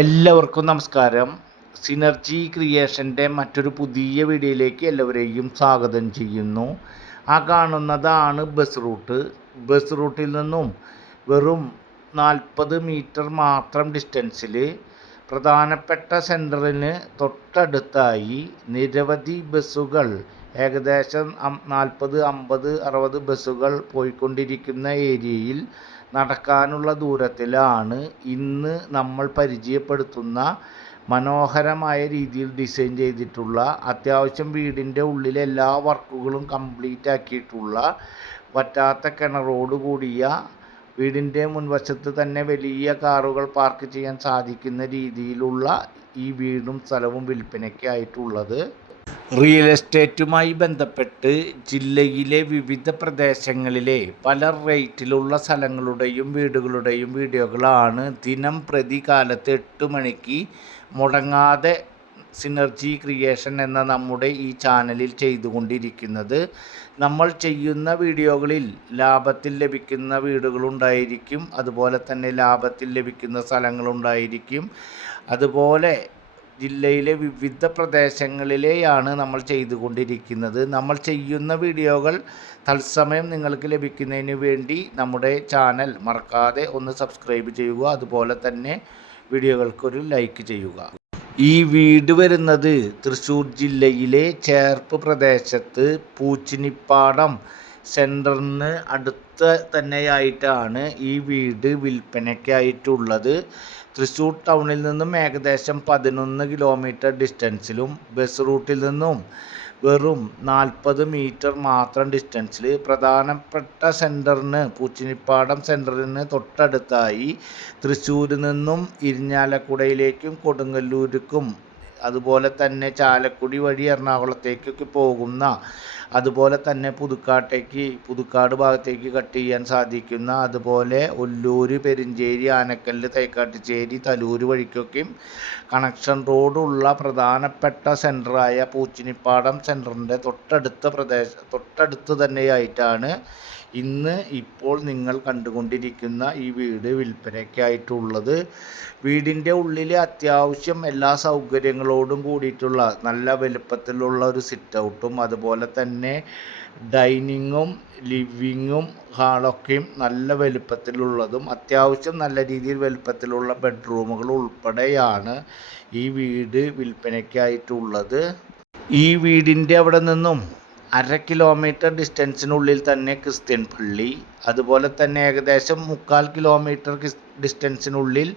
എല്ലാവർക്കും നമസ്കാരം. സിനർജി ക്രിയേഷന്റെ മറ്റൊരു പുതിയ വീഡിയോയിലേക്ക് എല്ലാവരെയും സ്വാഗതം ചെയ്യുന്നു. ആ കാണുന്നതാണ് ബസ് റൂട്ട് ബസ് റൂട്ടിൽ നിന്നും വെറും നാൽപ്പത് മീറ്റർ മാത്രം ഡിസ്റ്റൻസിൽ പ്രധാനപ്പെട്ട സെന്ററിന് തൊട്ടടുത്തായി നിരവധി ബസ്സുകൾ ഏകദേശം നാൽപ്പത് അമ്പത് അറുപത് ബസ്സുകൾ പോയിക്കൊണ്ടിരിക്കുന്ന ഏരിയയിൽ നടക്കാനുള്ള ദൂരത്തിലാണ് ഇന്ന് നമ്മൾ പരിചയപ്പെടുത്തുന്ന മനോഹരമായ രീതിയിൽ ഡിസൈൻ ചെയ്തിട്ടുള്ള അത്യാവശ്യം വീടിന്റെ ഉള്ളിലെ എല്ലാ വർക്കുകളും കംപ്ലീറ്റ് ആക്കിയിട്ടുള്ള വറ്റാത്ത കിണറോട് കൂടിയ വീടിന്റെ മുൻവശത്ത് തന്നെ വലിയ കാറുകൾ പാർക്ക് ചെയ്യാൻ സാധിക്കുന്ന രീതിയിലുള്ള ഈ വീടും സ്ഥലവും വിൽപ്പനയ്ക്കായിട്ടുള്ളത്. റിയൽ എസ്റ്റേറ്റുമായി ബന്ധപ്പെട്ട് ജില്ലയിലെ വിവിധ പ്രദേശങ്ങളിലെ പല റേറ്റിലുള്ള സ്ഥലങ്ങളുടെയും വീടുകളുടെയും വീഡിയോകളാണ് ദിനം പ്രതി കാലത്ത് എട്ട് മണിക്ക് മുടങ്ങാതെ സിനർജി ക്രിയേഷൻ എന്ന നമ്മുടെ ഈ ചാനലിൽ ചെയ്തുകൊണ്ടിരിക്കുന്നത്. നമ്മൾ ചെയ്യുന്ന വീഡിയോകളിൽ ലാഭത്തിൽ ലഭിക്കുന്ന വീടുകളുണ്ടായിരിക്കും അതുപോലെ തന്നെ ലാഭത്തിൽ ലഭിക്കുന്ന സ്ഥലങ്ങളുണ്ടായിരിക്കും. അതുപോലെ ജില്ലയിലെ വിവിധ പ്രദേശങ്ങളിലെയാണ് നമ്മൾ ചെയ്തുകൊണ്ടിരിക്കുന്നത്. നമ്മൾ ചെയ്യുന്ന വീഡിയോകൾ തത്സമയം നിങ്ങൾക്ക് ലഭിക്കുന്നതിന് വേണ്ടി നമ്മുടെ ചാനൽ മറക്കാതെ ഒന്ന് സബ്സ്ക്രൈബ് ചെയ്യുക. അതുപോലെ തന്നെ വീഡിയോകൾക്കൊരു ലൈക്ക് ചെയ്യുക. ഈ വീട് വരുന്നത് തൃശ്ശൂർ ജില്ലയിലെ ചേർപ്പ് പ്രദേശത്ത് പൂച്ചിനിപ്പാടം സെന്ററിന് അടുത്ത് തന്നെയായിട്ടാണ് ഈ വീട് വിൽപ്പനയ്ക്കായിട്ടുള്ളത്. തൃശ്ശൂർ ടൗണിൽ നിന്നും ഏകദേശം പതിനൊന്ന് കിലോമീറ്റർ ഡിസ്റ്റൻസിലും ബസ് റൂട്ടിൽ നിന്നും വെറും നാൽപ്പത് മീറ്റർ മാത്രം ഡിസ്റ്റൻസിൽ പ്രധാനപ്പെട്ട സെന്ററിന് പൂച്ചിനിപ്പാടം സെന്ററിന് തൊട്ടടുത്തായി തൃശ്ശൂരിൽ നിന്നും ഇരിഞ്ഞാലക്കുടയിലേക്കും കൊടുങ്ങല്ലൂർക്കും അതുപോലെ തന്നെ ചാലക്കുടി വഴി എറണാകുളത്തേക്കൊക്കെ പോകുന്ന അതുപോലെ തന്നെ പുതുക്കാട്ടേക്ക് പുതുക്കാട് ഭാഗത്തേക്ക് കട്ട് ചെയ്യാൻ സാധിക്കുന്ന അതുപോലെ ഒല്ലൂർ പെരിഞ്ചേരി ആനക്കല്ല് തൈക്കാട്ടുശ്ശേരി തലൂർ വഴിക്കൊക്കെയും കണക്ഷൻ റോഡുള്ള പ്രധാനപ്പെട്ട സെന്ററായ പൂച്ചിനിപ്പാടം സെന്ററിന്റെ തൊട്ടടുത്ത പ്രദേശ തൊട്ടടുത്ത് തന്നെയായിട്ടാണ് ഇന്ന് ഇപ്പോൾ നിങ്ങൾ കണ്ടുകൊണ്ടിരിക്കുന്ന ഈ വീട് വിൽപ്പനയ്ക്കായിട്ടുള്ളത് വീടിന്റെ ഉള്ളിൽ അത്യാവശ്യം എല്ലാ സൗകര്യങ്ങളോടും കൂടിയിട്ടുള്ള നല്ല വലുപ്പത്തിലുള്ള ഒരു സിറ്റ് ഔട്ടും അതുപോലെ തന്നെ ഡൈനിങ്ങും ലിവിങ്ങും ഹാളൊക്കെയും നല്ല വലുപ്പത്തിലുള്ളതും അത്യാവശ്യം നല്ല രീതിയിൽ വലുപ്പത്തിലുള്ള ബെഡ്റൂമുകൾ ഉൾപ്പെടെയാണ് ഈ വീട് വിൽപ്പനയ്ക്കായിട്ടുള്ളത്. ഈ വീടിന്റെ അവിടെ നിന്നും അര കിലോമീറ്റർ ഡിസ്റ്റൻസിനുള്ളിൽ തന്നെ ക്രിസ്ത്യൻ പള്ളി. അതുപോലെ തന്നെ ഏകദേശം മുക്കാൽ കിലോമീറ്റർ ഡിസ്റ്റൻസിനുള്ളിൽ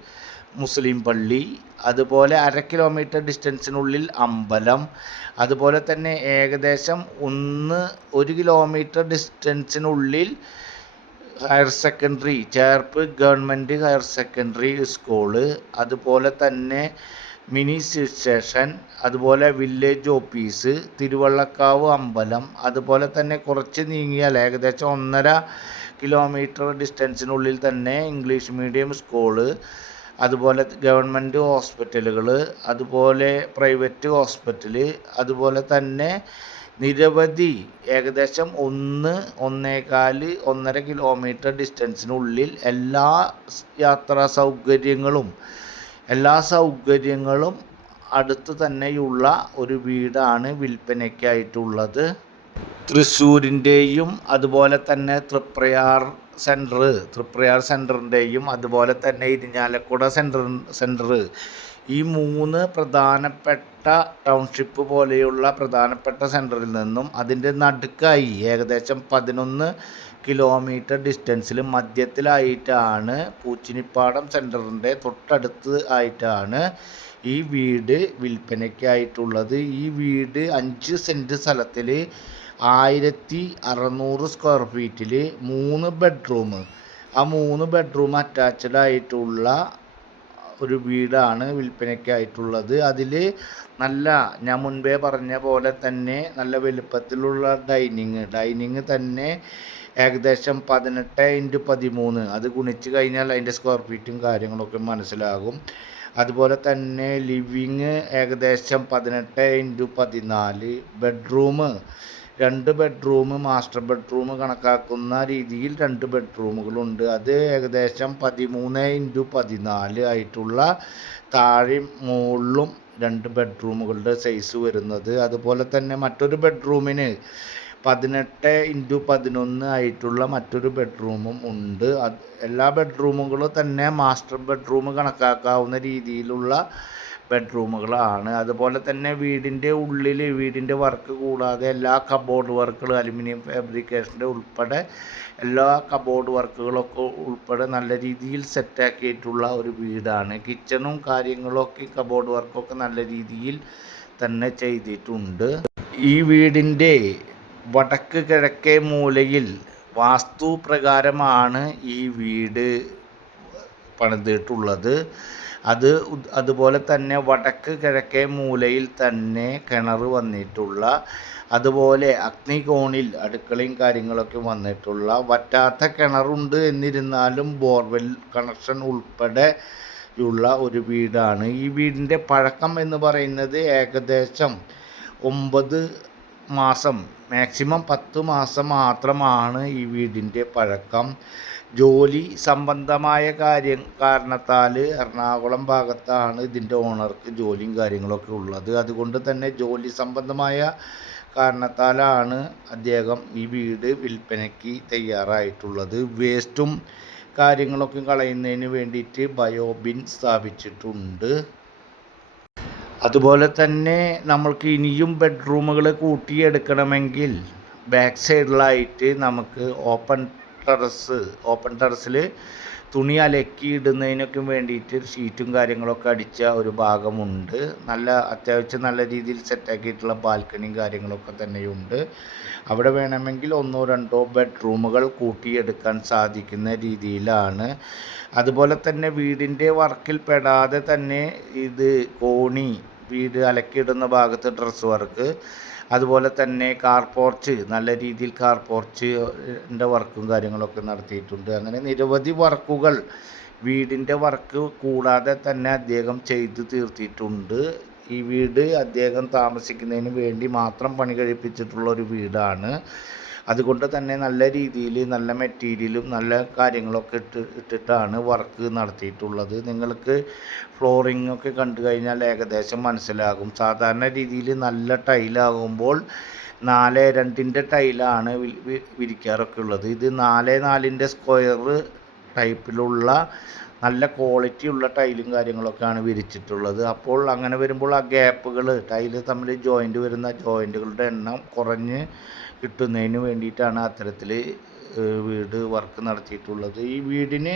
മുസ്ലിം പള്ളി. അതുപോലെ അര കിലോമീറ്റർ ഡിസ്റ്റൻസിനുള്ളിൽ അമ്പലം. അതുപോലെ തന്നെ ഏകദേശം ഒന്ന് ഒരു kilometre ഡിസ്റ്റൻസിനുള്ളിൽ higher secondary Cherpu government higher secondary school അതുപോലെ തന്നെ മിനി സ്റ്റേഷൻ അതുപോലെ വില്ലേജ് ഓഫീസ് തിരുവള്ളക്കാവ് അമ്പലം അതുപോലെ തന്നെ കുറച്ച് നീങ്ങിയാൽ ഏകദേശം ഒന്നര കിലോമീറ്റർ ഡിസ്റ്റൻസിനുള്ളിൽ തന്നെ ഇംഗ്ലീഷ് മീഡിയം സ്കൂൾ അതുപോലെ ഗവൺമെന്റ് ഹോസ്പിറ്റലുകൾ അതുപോലെ പ്രൈവറ്റ് ഹോസ്പിറ്റൽ അതുപോലെ തന്നെ നിരവധി ഏകദേശം ഒന്ന് ഒന്നേകാൽ ഒന്നര കിലോമീറ്റർ ഡിസ്റ്റൻസിനുള്ളിൽ എല്ലാ യാത്രാ സൗകര്യങ്ങളും എല്ലാ സൗകര്യങ്ങളും അടുത്ത് തന്നെയുള്ള ഒരു വീടാണ് വിൽപ്പനയ്ക്കായിട്ടുള്ളത്. തൃശ്ശൂരിന്റെയും അതുപോലെ തന്നെ തൃപ്രയാർ സെന്റർ തൃപ്രയാർ സെന്ററിന്റെയും അതുപോലെ തന്നെ ഇരിഞ്ഞാലക്കുട സെന്റർ സെന്റർ ഈ മൂന്ന് പ്രധാനപ്പെട്ട ടൗൺഷിപ്പ് പോലെയുള്ള പ്രധാനപ്പെട്ട സെന്ററിൽ നിന്നും അതിന്റെ നടുക്കായി ഏകദേശം പതിനൊന്ന് കിലോമീറ്റർ ഡിസ്റ്റൻസിൽ മധ്യത്തിലായിട്ടാണ് പൂച്ചിനിപ്പാടം സെന്ററിന്റെ തൊട്ടടുത്ത് ആയിട്ടാണ് ഈ വീട് വിൽപ്പനയ്ക്കായിട്ടുള്ളത്. ഈ വീട് അഞ്ച് സെന്റ് സ്ഥലത്തിൽ ആയിരത്തി അറുന്നൂറ് സ്ക്വയർ ഫീറ്റിൽ മൂന്ന് ബെഡ്റൂം. ആ മൂന്ന് ബെഡ്റൂം അറ്റാച്ച്ഡ് ആയിട്ടുള്ള ഒരു വീടാണ് വിൽപ്പനയ്ക്കായിട്ടുള്ളത്. അതിൽ നല്ല ഞാൻ മുൻപേ പറഞ്ഞ പോലെ തന്നെ നല്ല വലുപ്പത്തിലുള്ള ഡൈനിങ്. ഡൈനിങ് തന്നെ ഏകദേശം പതിനെട്ട് ഇന്റു പതിമൂന്ന്. അത് ഗുണിച്ച് കഴിഞ്ഞാൽ അതിന്റെ സ്ക്വയർ ഫീറ്റും കാര്യങ്ങളൊക്കെ മനസ്സിലാകും. അതുപോലെ തന്നെ ലിവിങ് ഏകദേശം പതിനെട്ട് ഇന്റു പതിനാല് ബെഡ്റൂം. രണ്ട് ബെഡ്റൂം മാസ്റ്റർ ബെഡ്റൂം കണക്കാക്കുന്ന രീതിയിൽ രണ്ട് ബെഡ്റൂമുകളുണ്ട് അത് ഏകദേശം പതിമൂന്ന് ഇന്റു പതിനാല് ആയിട്ടുള്ള താഴെയും മുകളിലും രണ്ട് ബെഡ്റൂമുകളുടെ സൈസ് വരുന്നത്. അതുപോലെ തന്നെ മറ്റൊരു ബെഡ്റൂമിന് പതിനെട്ട് ഇന്റു പതിനൊന്ന് ആയിട്ടുള്ള മറ്റൊരു ബെഡ്റൂമും ഉണ്ട്. എല്ലാ ബെഡ്റൂമുകളും തന്നെ മാസ്റ്റർ ബെഡ്റൂം കണക്കാക്കാവുന്ന രീതിയിലുള്ള ബെഡ്റൂമുകളാണ്. അതുപോലെ തന്നെ വീടിന്റെ ഉള്ളിൽ വീടിന്റെ വർക്ക് കൂടാതെ എല്ലാ കബോർഡ് വർക്കുകളും അലുമിനിയം ഫാബ്രിക്കേഷന്റെ ഉൾപ്പെടെ എല്ലാ കബോർഡ് വർക്കുകളൊക്കെ ഉൾപ്പെടെ നല്ല രീതിയിൽ സെറ്റാക്കിയിട്ടുള്ള ഒരു വീടാണ്. കിച്ചണും കാര്യങ്ങളൊക്കെ കബോർഡ് വർക്കൊക്കെ നല്ല രീതിയിൽ തന്നെ ചെയ്തിട്ടുണ്ട്. ഈ വീടിന്റെ വടക്ക് കിഴക്കേ മൂലയിൽ വാസ്തു പ്രകാരമാണ് ഈ വീട് പണിതിട്ടുള്ളത്. അത് അതുപോലെ തന്നെ വടക്ക് കിഴക്കേ മൂലയിൽ തന്നെ കിണർ വന്നിട്ടുള്ള അതുപോലെ അഗ്നികോണിൽ അടുക്കളയും കാര്യങ്ങളൊക്കെ വന്നിട്ടുള്ള വറ്റാത്ത കിണറുണ്ട് എന്നിരുന്നാലും ബോർവെൽ കണക്ഷൻ ഉൾപ്പെടെ ഉള്ള ഒരു വീടാണ്. ഈ വീടിന്റെ പഴക്കം എന്ന് പറയുന്നത് ഏകദേശം ഒമ്പത് മാസം മാക്സിമം പത്ത് മാസം മാത്രമാണ് ഈ വീടിന്റെ പഴക്കം. ജോലി സംബന്ധമായ കാര്യം കാരണത്താൽ എറണാകുളം ഭാഗത്താണ് ഇതിന്റെ ഓണർക്ക് ജോലിയും കാര്യങ്ങളൊക്കെ ഉള്ളത്. അതുകൊണ്ട് തന്നെ ജോലി സംബന്ധമായ കാരണത്താലാണ് അദ്ദേഹം ഈ വീട് വിൽപ്പനയ്ക്ക് തയ്യാറായിട്ടുള്ളത്. വേസ്റ്റും കാര്യങ്ങളൊക്കെ കളയുന്നതിന് വേണ്ടിയിട്ട് ബയോബിൻ സ്ഥാപിച്ചിട്ടുണ്ട്. അതുപോലെ തന്നെ നമ്മൾക്ക് ഇനിയും ബെഡ്റൂമുകൾ കൂട്ടിയെടുക്കണമെങ്കിൽ ബാക്ക് സൈഡിലായിട്ട് നമുക്ക് ഓപ്പൺ ടെറസ് ഓപ്പൺ ടെറസിൽ തുണി അലക്കി ഇടുന്നതിനൊക്കെ വേണ്ടിയിട്ട് ഷീറ്റും കാര്യങ്ങളൊക്കെ അടിച്ച ഒരു ഭാഗമുണ്ട്. നല്ല അത്യാവശ്യം നല്ല രീതിയിൽ സെറ്റാക്കിയിട്ടുള്ള ബാൽക്കണിയും കാര്യങ്ങളൊക്കെ തന്നെയുണ്ട്. അവിടെ വേണമെങ്കിൽ ഒന്നോ രണ്ടോ ബെഡ്റൂമുകൾ കൂട്ടിയെടുക്കാൻ സാധിക്കുന്ന രീതിയിലാണ്. അതുപോലെ തന്നെ വീടിന്റെ വർക്കിൽ പെടാതെ തന്നെ ഇത് കോണി വീട് അലക്കിയിടുന്ന ഭാഗത്ത് ഡ്രസ് വർക്ക് അതുപോലെ തന്നെ കാർ പോർച്ച് നല്ല രീതിയിൽ കാർ പോർച്ചിന്റെ വർക്കും കാര്യങ്ങളൊക്കെ നടത്തിയിട്ടുണ്ട്. അങ്ങനെ നിരവധി വർക്കുകൾ വീടിന്റെ വർക്ക് കൂടാതെ തന്നെ അദ്ദേഹം ചെയ്തു തീർത്തിയിട്ടുണ്ട്. ഈ വീട് അദ്ദേഹം താമസിക്കുന്നതിന് വേണ്ടി മാത്രം പണി കഴിപ്പിച്ചിട്ടുള്ള ഒരു വീടാണ്. അതുകൊണ്ട് തന്നെ നല്ല രീതിയിൽ നല്ല മെറ്റീരിയലും നല്ല കാര്യങ്ങളൊക്കെ ഇട്ട് ഇട്ടിട്ടാണ് വർക്ക് നടത്തിയിട്ടുള്ളത്. നിങ്ങൾക്ക് ഫ്ലോറിംഗ് ഒക്കെ കണ്ടു കഴിഞ്ഞാൽ ഏകദേശം മനസ്സിലാകും. സാധാരണ രീതിയിൽ നല്ല ടൈലാകുമ്പോൾ നാല് രണ്ടിന്റെ ടൈലാണ് വിരിക്കാറൊക്കെ ഉള്ളത്. ഇത് നാല് നാലിന്റെ സ്ക്വയർ ടൈപ്പിലുള്ള നല്ല ക്വാളിറ്റി ഉള്ള ടൈലും കാര്യങ്ങളൊക്കെയാണ് വിരിച്ചിട്ടുള്ളത്. അപ്പോൾ അങ്ങനെ വരുമ്പോൾ ആ ഗ്യാപ്പുകൾ ടൈൽ തമ്മിൽ ജോയിന്റ് വരുന്ന ജോയിന്റുകളുടെ എണ്ണം കുറഞ്ഞ് കിട്ടുന്നതിന് വേണ്ടിയിട്ടാണ് അത്തരത്തിൽ വീട് വർക്ക് നടത്തിയിട്ടുള്ളത്. ഈ വീടിന്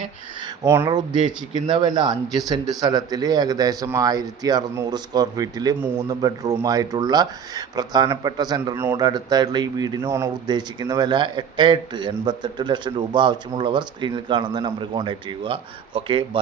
ഓണർ ഉദ്ദേശിക്കുന്ന വില അഞ്ച് സെന്റ് സ്ഥലത്തിൽ ഏകദേശം ആയിരത്തി അറുന്നൂറ് സ്ക്വയർ ഫീറ്റിൽ മൂന്ന് ബെഡ്റൂമായിട്ടുള്ള പ്രധാനപ്പെട്ട സെന്ററിനോട് അടുത്തായിട്ടുള്ള ഈ വീടിന് ഓണർ ഉദ്ദേശിക്കുന്ന വില എട്ട് എട്ട് എൺപത്തെട്ട് ലക്ഷം രൂപ ആവശ്യമുള്ളവർ സ്ക്രീനിൽ കാണുന്ന നമ്പറിൽ കോൺടാക്റ്റ് ചെയ്യുക. Okay bye